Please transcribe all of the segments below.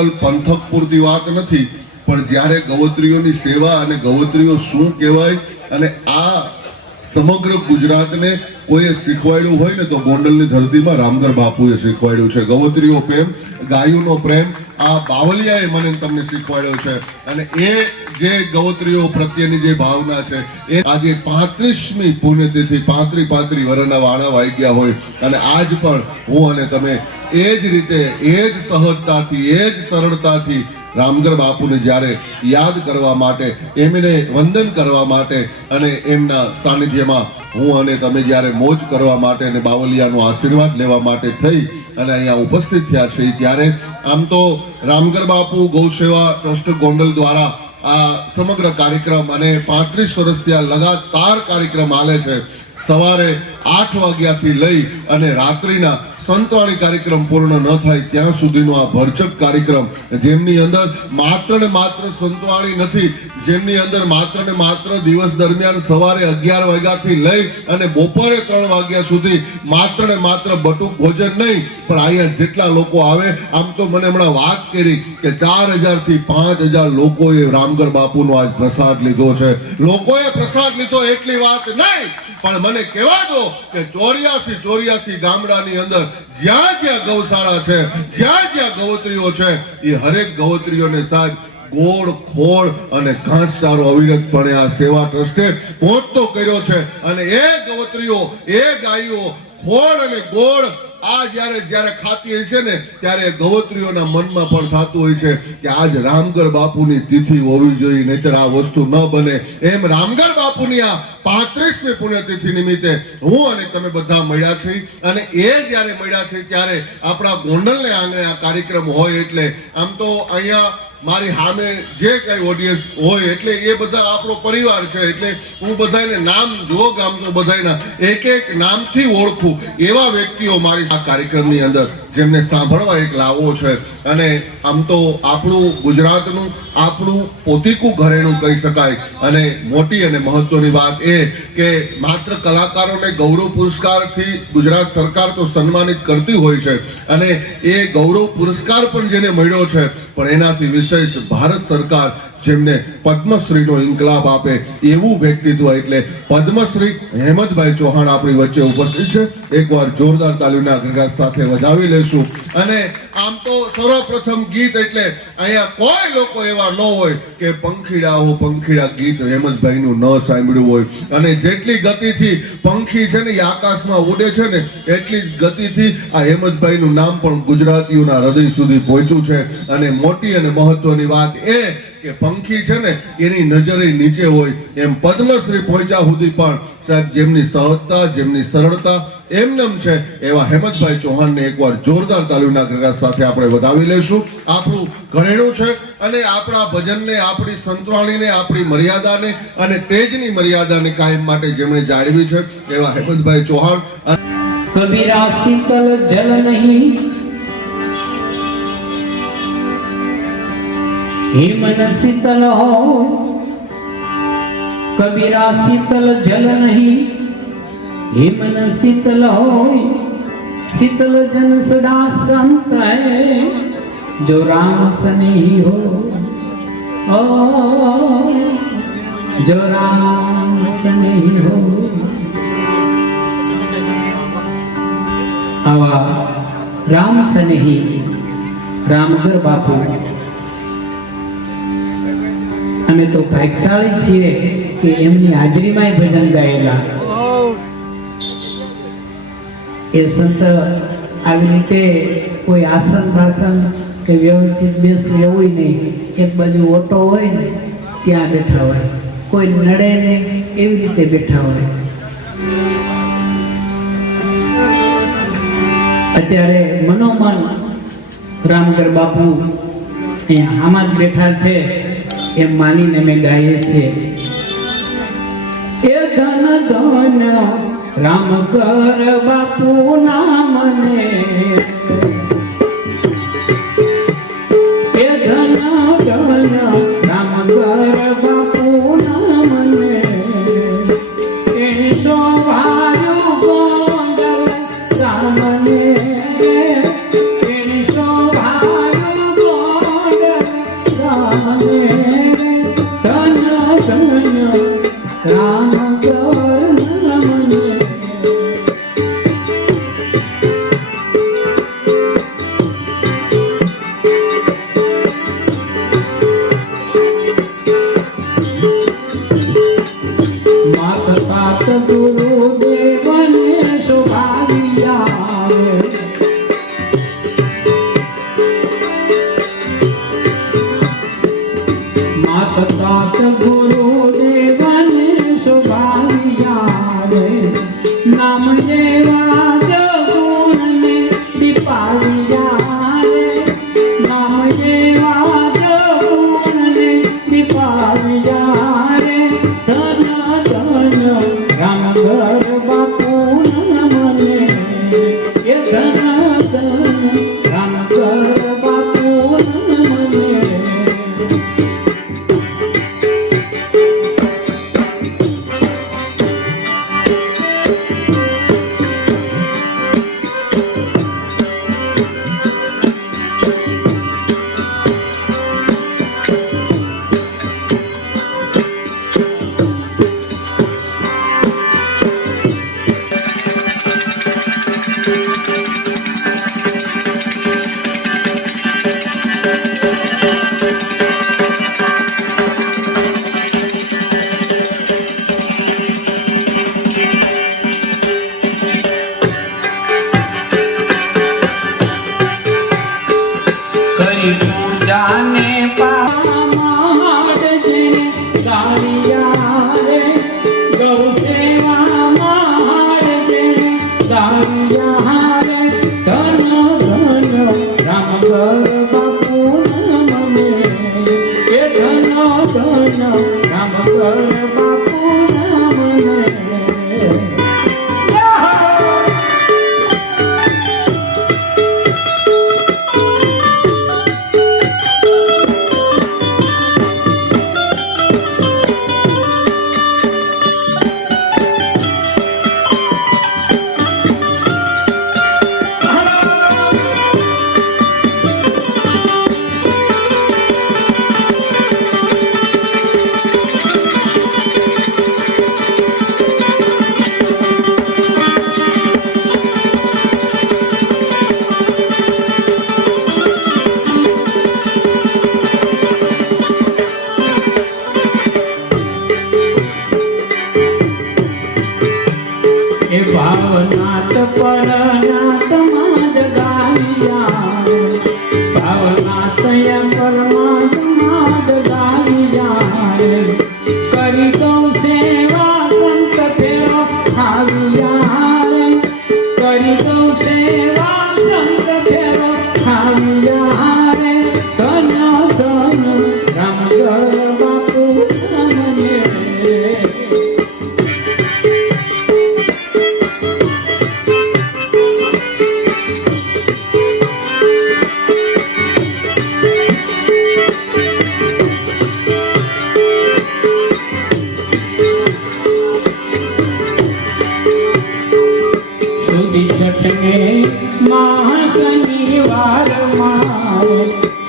ગોંડલ પંથક પૂરતી વાત નથી, પણ જ્યારે ગવત્રીઓની સેવા અને ગવત્રીઓ શું કહેવાય અને આ સમગ્ર ગુજરાતને કોઈએ શીખવાડ્યું હોય ને તો ગોંડલની ધરતીમાં રામગર બાપુએ શીખવાડ્યું છે. ગવત્રીઓ પ્રેમ, ગાયોનો પ્રેમ આ બાવલિયાએ મને તમને શીખવાડ્યો છે. અને એ જે ગવત્રીઓ પ્રત્યેની જે ભાવના છે એ આજે 35મી પુણ્યતિથિ 35 વર્ષના વાણા વાઈ ગયા હોય અને આજ પણ હું અને તમે એ જ રીતે એ જ સહજતાથી એ જ સરળતાથી રામગર બાપુને જ્યારે યાદ કરવા માટે, એમને વંદન કરવા માટે અને એમના સાનિધ્યમાં હું અને તમે જ્યારે મોજ કરવા માટે અને બાવલિયાનો આશીર્વાદ લેવા માટે થઈ અને અહીંયા ઉપસ્થિત થયા છે, ત્યારે આમ તો રામગર બાપુ ગૌસેવા ટ્રસ્ટ ગોંડલ દ્વારા આ સમગ્ર કાર્યક્રમ અને 35 વર્ષથી આ લગાતાર કાર્યક્રમ ચાલે છે. સવારે 8 વાગ્યાથી લઈ અને રાત્રિના સંતવાણી કાર્યક્રમ પૂર્ણ ન થાય ત્યાં સુધીનો આ ભરચક કાર્યક્રમ, જેમની અંદર માત્ર ને માત્ર સંતવાણી નથી, જેમની અંદર માત્ર ને માત્ર દિવસ દરમિયાન સવારે 11 વાગ્યાથી લઈ અને બપોરે 3 વાગ્યા સુધી માત્ર ને માત્ર બટુક ભોજન નહીં, પણ અહીંયા જેટલા લોકો આવે, આમ તો મને હમણાં વાત કરી કે 4000 થી 5000 લોકોએ રામગર બાપુનો આજ પ્રસાદ લીધો છે. લોકોએ પ્રસાદ લીધો એટલી વાત નહીં, પણ મને કહેવા દો કે 84 ગામડાની અંદર જ્યાં જ્યાં ગૌશાળા છે, જ્યાં જ્યાં ગવત્રીઓ છે, એ હરેક ગવત્રીઓને સાથ ગોળ, ખોળ અને ઘાસચારો અવિરતપણે આ સેવા ટ્રસ્ટે પહોંચતો કર્યો છે. અને એ ગવત્રીઓ, એ ગાયો ખોળ અને ગોળ આ જ્યારે ખાતી હોય છે ને, ત્યારે ગવત્રીઓના મનમાં પણ થતું હોય છે કે આજ રામગર બાપુની તિથિ હોવી જોઈએ, નહીતર આ વસ્તુ ન બને. એમ રામગર બાપુની આ 35મી પુણ્યતિથિ નિમિત્તે હું અને તમે બધા મળ્યા છીએ અને એ જ્યારે મળ્યા છે ત્યારે આપણા ગોંડલને આંગણે આ કાર્યક્રમ હોય એટલે આમ તો અહીંયા મારી સામે જે કઈ ઓડિયન્સ હોય એટલે એ બધા આપણો પરિવાર છે. એટલે હું બધાને નામ જોગ આમ તો બધાના એક એક નામથી ઓળખું એવા વ્યક્તિઓ મારી આ કાર્યક્રમની અંદર જેમને સાંભળવા એક લાવો છે. અને આમ તો આપણું ગુજરાતનું આપણું પોતીકું ઘરેણું કહી શકાય. અને મોટી અને મહત્વની વાત એ કે માત્ર કલાકારોને ગૌરવ પુરસ્કારથી ગુજરાત સરકાર તો સન્માનિત કરતી હોય છે અને એ ગૌરવ પુરસ્કાર પણ જેને મળ્યો છે, પણ એનાથી વિશેષ ભારત સરકાર જેમને પદ્મશ્રીનો ઇન્કલાબ આપે એવું વ્યક્તિત્વ એટલે પદ્મશ્રી હેમંતભાઈ ચૌહાણ આપણી વચ્ચે ઉપસ્થિત છે. એકવાર જોરદાર તાલીઓના ગણગણાટ સાથે વધાવી લેશું. અને આમ તો સર્વપ્રથમ ગીત એટલે અહીંયા કોઈ લોકો એવા ન હોય કે પંખીડા ગીત હેમંતભાઈનું ન સાંભળ્યું હોય. અને જેટલી ગતિથી પંખી છે ને એ આકાશમાં ઉડે છે ને, એટલી જ ગતિથી આ હેમંતભાઈનું નામ પણ ગુજરાતીઓના હૃદય સુધી પહોંચ્યું છે. અને મોટી અને મહત્વની વાત એ કે પંખી છે ને એની નજરે નીચે હોય, એમ પદ્મશ્રી પહોંચ્યા સુધી પણ સાહેબ જેમની સહજતા, જેમની સરળતા એમનેમ છે એવા હેમંતભાઈ ચૌહાણને એકવાર જોરદાર તાલીઓના ગણગણાટ સાથે આપણે વધાવી લઈશું. આપણું ઘરેણું છે અને આપણા ભજનને, આપણી સંતવાણીને, આપણી મર્યાદાને અને તેજની મર્યાદાને કાયમ માટે જેમણે જાળવી છે એવા હેમંતભાઈ ચૌહાણ. કબીરા શીતલ જલ નહીં, હિમન શીતલ हो, कबीरा शीतल जल नहीं, हिमन शीतल हो, शीतल जन सदा संत है, जो राम सनेही हो, जो राम सनेही हो. आवा राम सनेही रामगर बापू અમે તો ભાગ્યશાળી છીએ કે એમની હાજરીમાં ભજન ગાયેલા. એ સંત આવી રીતે કોઈ આસન ભાષણ કે વ્યવસ્થિત બેસવું એવું નહીં, એક બાજુ ઓટો હોય ને ત્યાં બેઠા હોય, કોઈ નડે ને એવી રીતે બેઠા હોય. અત્યારે મનોમન રામગર બાપુ અહીંયા આમાં જ બેઠા છે એમ માનીને અમે ગાઈએ છીએ. એ ધન ધન રામગર બાપુ નામને, એ ધન ધન રામગર બાપુ નામને, એની શોભાયું ગોંડલ રામને, એની શોભાયું ગોંડલ ગુરુદેવને શોભાવ્યા રે. માત તાત ગુરુદેવને શોભાવ્યા રે. નામ જેવા જગુણને દીપાવ્યા રે. નામ જેવા જગુણને દીપાવ્યા રે. ધન ધન રામ ઘર બાપુ મને એ ધન ધન રામ ઘર બાપુ મને. કરી પૂજાને પાડજે ગાળિયા રે. ગૌ સેવા માડજે ગાળિયા રે. ધન ધન રામ ઘર બાપુ મને એ ધન ધન રામ ઘર બાપુ મને. એ ભાવનાથ પરનાથ માદ ગાલિયા. ભાવનાથ પરમાત્ માદ ગાલિયા. કરી ગૌ સેવા સંત ફેરો આવ્યા રે. કરી ગૌ સેવા સંત ફેરો આવ્યા રે. ધન ધન રામ ઘર બાપુ મને. સુધી છઠને મહાશનિવાર મારે.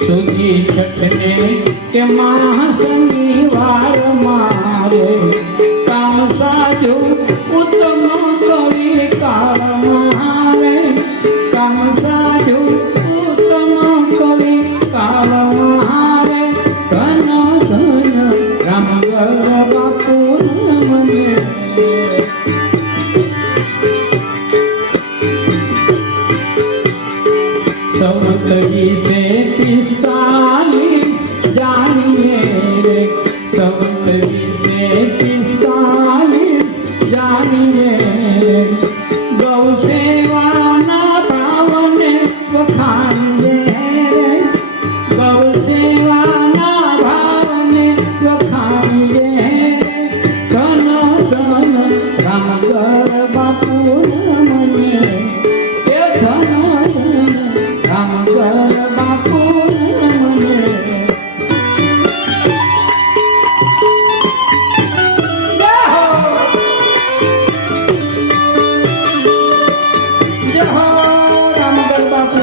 સુધી છઠને કે મહાશનિવાર મારે. કામ સાજો ઉત્તમ કવિ કાળ મારે. કામ સાજો ઉત્તમ કવિ કાળ મારે. ધન ધન રામ ઘર બાપુ મને. संवत 2045 जानिए रे. संवत 2045 जानिए रे. गौ सेवाना भावने वखाणिए रे. गौ सेवाना भावने वखाणिए रे. धन धन राम ઘર બાપુ મને. એ ધન ધન રામ ઘર બાપુ મને. જય હો રામ ઘર બાપુ.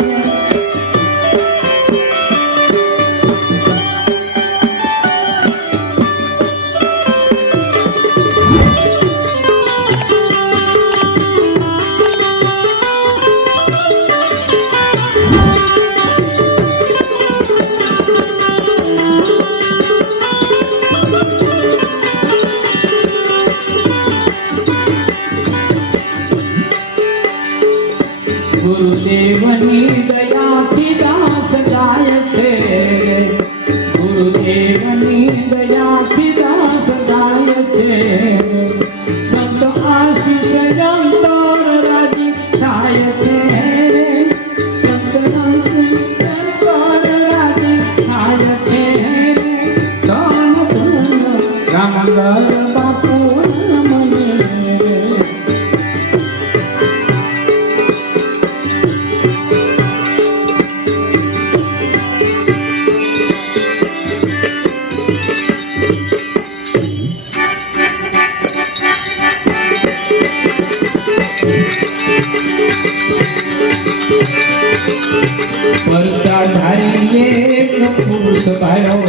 ભાયો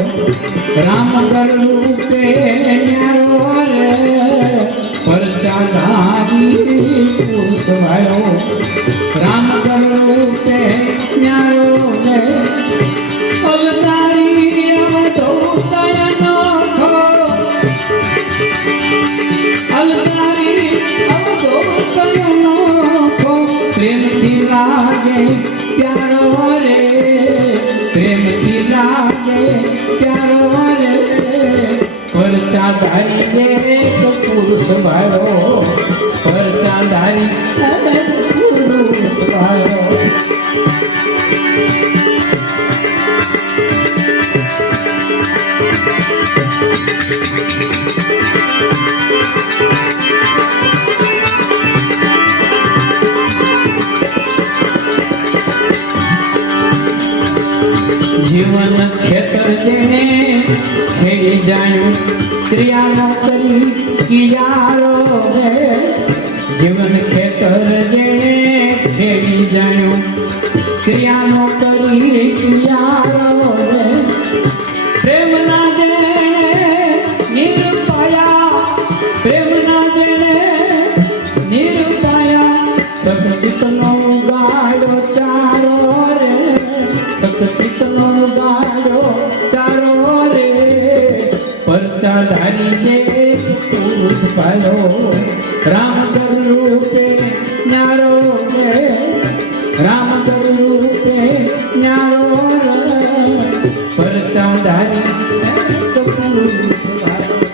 રામ રૂપે ન્યારો રે પરચા ધારી પુરુષ ભાયો રામ રૂપે ન્યારો રે અવતારી અવધૂતયનો ખો અવતારી અવધૂતયનો ખો પ્રેમથી લાગે પ્યારો રે પ્રેમથી લાગે પ્યારો રે પરચા ધારી રે પુરુષ ભાયો પરચા ધારી પુરુષ ભાયો જીવન ખેતર જેને ખેડી જાણ્યું ક્રિયાનો કરી કિયારો રે જીવન ખેતર જેને ખેડી જાણ્યું ક્રિયાનો કરી કિયારો રે પ્રેમના જેને નિર્પાયા પ્રેમના જેને નિર્પાયા સખચિતનો ગાયો ચારો રે સખચિતનો ગાયો ચારો રે પરચા ધારી જે પુરુષ ભાયો રામ રૂપે ન્યારો રે રામ રૂપે ન્યારો રે પરચા ધારી પુરુષ ભાયો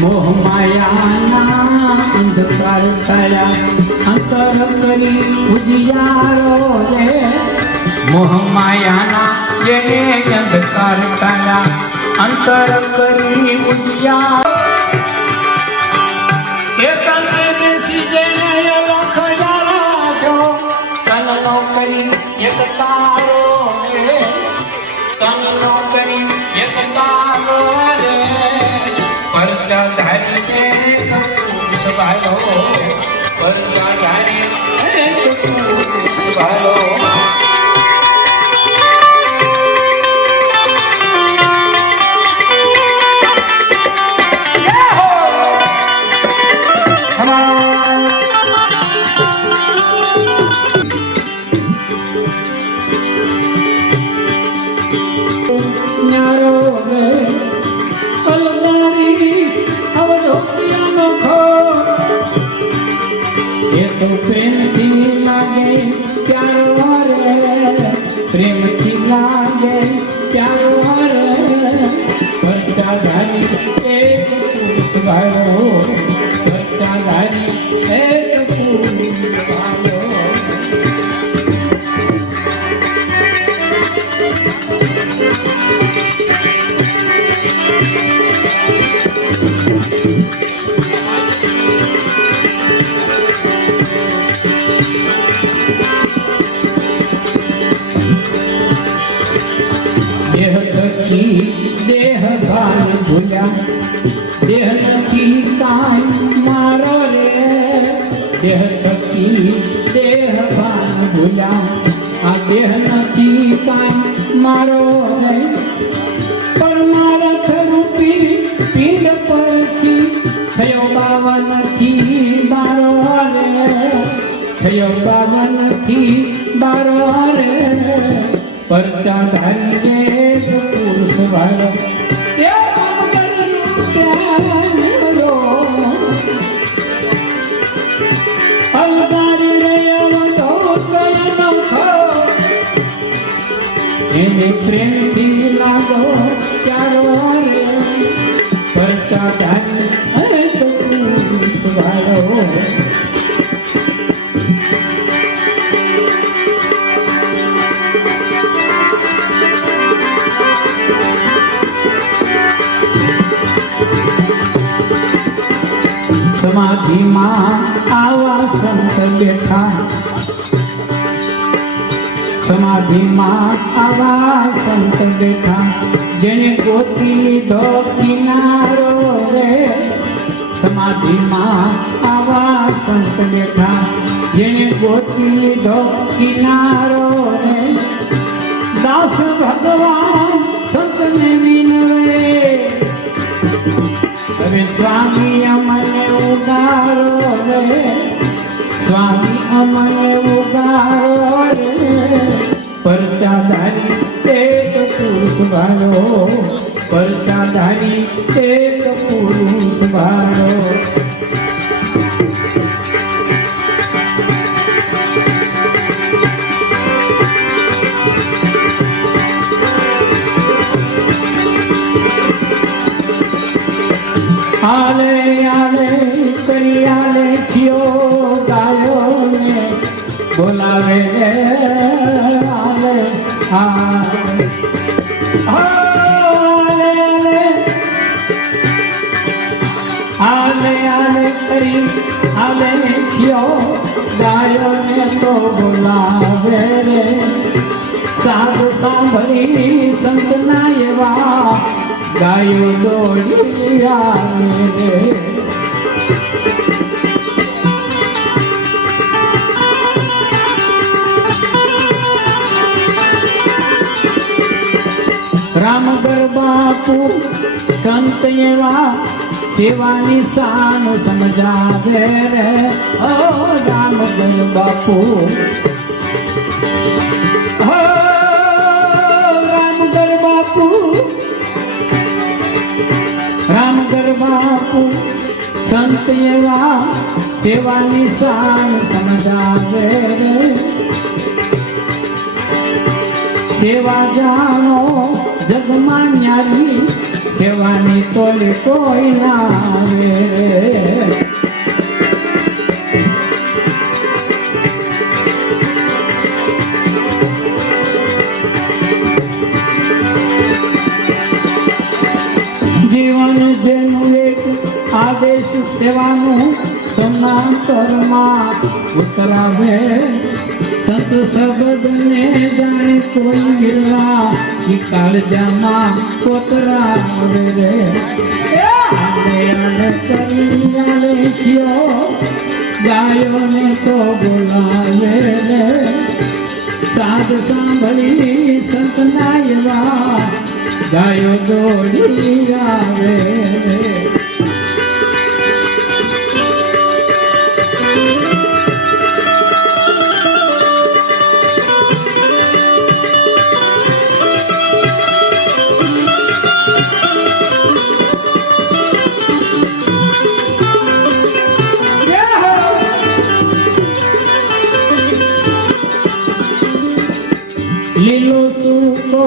મોહ માયાના અંધકાર થયા અંતર કરી ઉજિયારો રે મોહ માયાના જેને અંધકાર થયા અંતર કરી ઉજિયારો એકાંતે બેસી જેને લખ જાજો તનનો કરી એક તારો રે તનનો કરી એક તારો રે પરચા ધારી જે પુરુષ ભાયો પરચા ધારી પુરુષ ભાયો ન્યારો રે એ તો પ્રેમથી લાગે પ્યારો રે પ્રેમથી લાગે પ્યારો રે પરચા ધારી એક પુરુષ ભાયો પરચા ધારી એક પુરુષ ભાયો દેહ થકી દેહ ભાન ભૂલ્યા દેહ થકી કાંઈ મારો રે દેહ થકી દેહ ભાન ભૂલ્યા આ દેહ નથી કાંઈ મારો રે પરમાર્થ રૂપી પિંડ પરથી થયો બાવનથી બારો રે થયો બાવનથી બારો રે પરચા ધારી પુરુષ ભાયો અવતારી રે અવધૂતયનો ખો એને પ્રેમથી લાગો પ્યારો રે પરચા ધારી પુરુષ ભાયો સમાધિમાં આવા સંત બેઠા સમાધિમાં આવા સંત બેઠા જેને ગોતી લીધો કિનારો રે સમાધિમાં આવા સંત બેઠા જેને ગોતી લીધો કિનારો રે દાસ ભગવાન સંતને વિનવે અરે સ્વામી અમને ઉગારો રે સ્વામી અમને ઉગારો રે પરચાધારી એક પુરુષ ભારો પરચાધારી એક પુરુષ ભારો આલે આલે કરી આલે થયો ગાયો ને બોલાવે રે આલે આલે આલે આલે આલે કરી આલે થયો ગાયો ને તો બોલાવે રે સાધુ સાંભળી સંતના એવા ગાયો દોડી આવે રે રામગર બાપુ સંત એવા સેવાની શાન સમજાવે રે ઓ રામગર બાપુ રામગર બાપુ રામગર બાપુ સંત એવા સેવાની શાન સમજાવે રે સેવા જાણો જગમાં ન્યારી સેવાની તોલી કોઈ ના આવે જીવન જેનું એક આદેશ સેવાનું સનાતરમાં ઉતરાવે સંત શબ્દને જાણે કોઈ ગિરવા ઈ કાળજામાં કોતરાવે રે આલે આલે કરી આલે થયો ગાયોને તો બોલાવે રે સાધ સાંભળી સંતના એવા ગાયો દોડી આવે લીલો સૂકો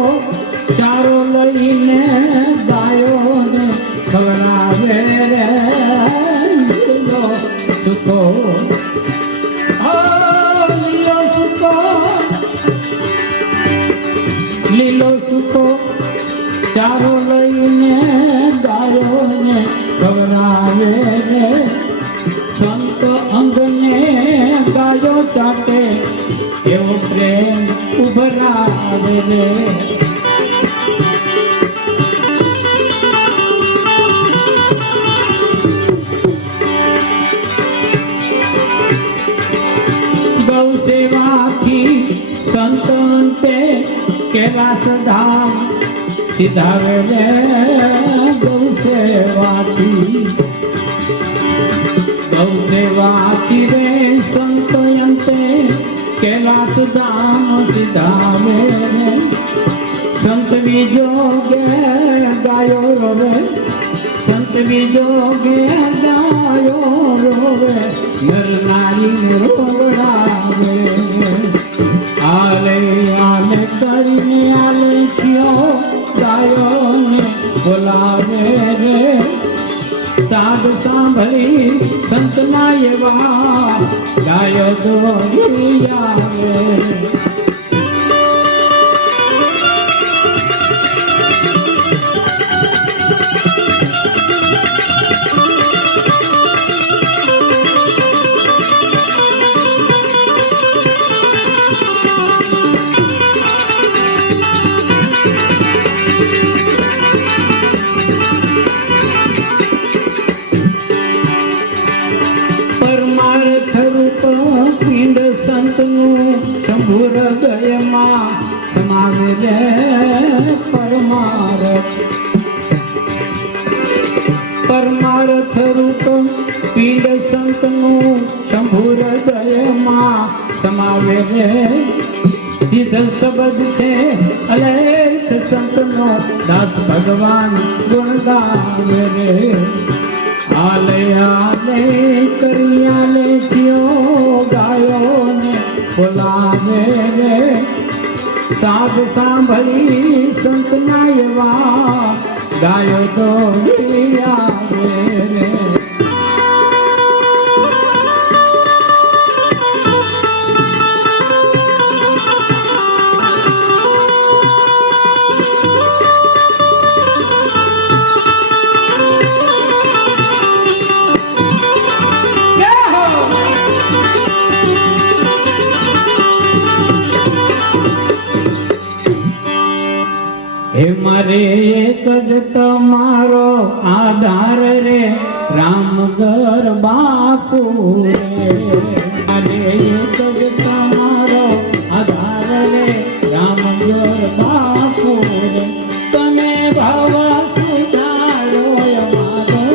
ચારો લઈને ગાયોને ખવડાવે રે લીલો સૂકો લીલો સૂકો ચારો લઈને ગાયોને ખવડાવે રે સંત અંગને ગાયો ચાટે એવો પ્રેમ ઉભરાવે રે ગૌ સેવાથી સંતોને કૈલાસ ધામ સિધાવે રે ગૌ સેવાથી રે સંતોયંતે कैलाश धाम सिधावे संत बीजो गे गायो रोवे संत बीजो गे गायो रोवे नर नारी रोवड़ावे आले आले करने आले क्यों गायो ने बोलावे रे साध सांभली संत ना एवा गायो दौड़ी આવે પરમારથ પરમાર્થ રૂપ પિંડ સંતનું શંભુ હૃદયમાં સમાવે રે સિદ્ધ શબ્દ છે અલેખ સંતનો દાસ ભગવાન ગુણ ગાવે રે આલે આલે કરી આલે થયો ગાયો ને બોલાવે રે સાધ સાંભળી સંતના એવા ગાયો તો આવે રે હે મારે એક જ તમારો આધાર રે રામગર બાપુ રે મારે એક જ તમારો આધાર રે રામગર બાપુ રે તમે ભાવ સુધારો અમારો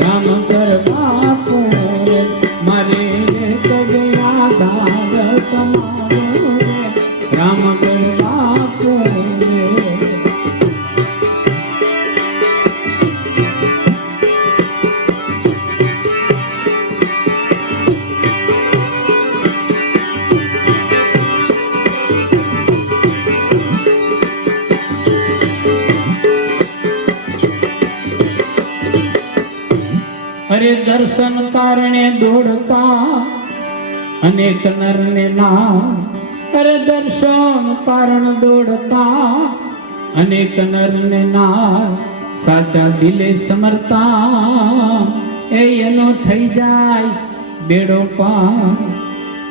રામગર બાપુ રે મારે એક જ આધાર તમારો રે રામગર બાપુ રે અરે દર્શન કારણે દોડતા અનેક નરને નામ અરે દર્શન કારણ દોડતા અનેક નરને નામ સાચા દિલે સમરતા એનો થઈ જાય બેડો પાર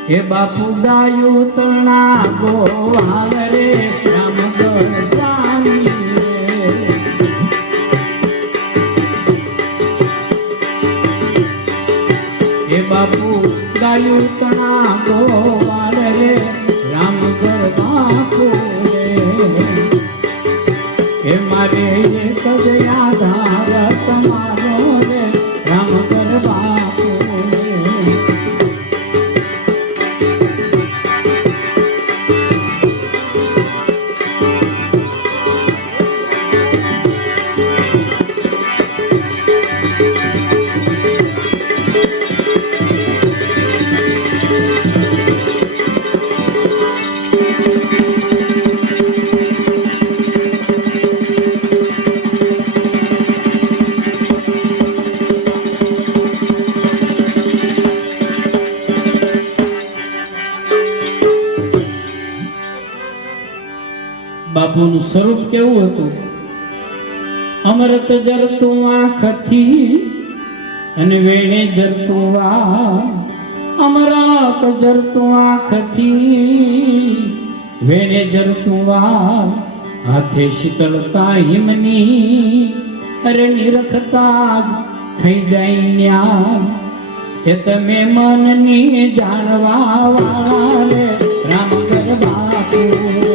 હે બાપુ દાયું તણા ગોવાલ રે રામગર સ્વામી હે બાપુ ગાયું તણા ગોવાલ રે રામગર બાપુ રે હે મારે એક જ આધાર તમારો રે રામગર બાપુ રે બાપુનું સ્વરૂપ કેવું હતું અમૃત જરતું આંખથી અને વેણે જરતું વા અમૃત જરતું આંખથી વેણે જરતું વા હાથે શીતળતા હિમની અરે નિરખતા થઈ જાય ન્યા એ તમે મનની જાણવા વાળા રે રામગર બાપુ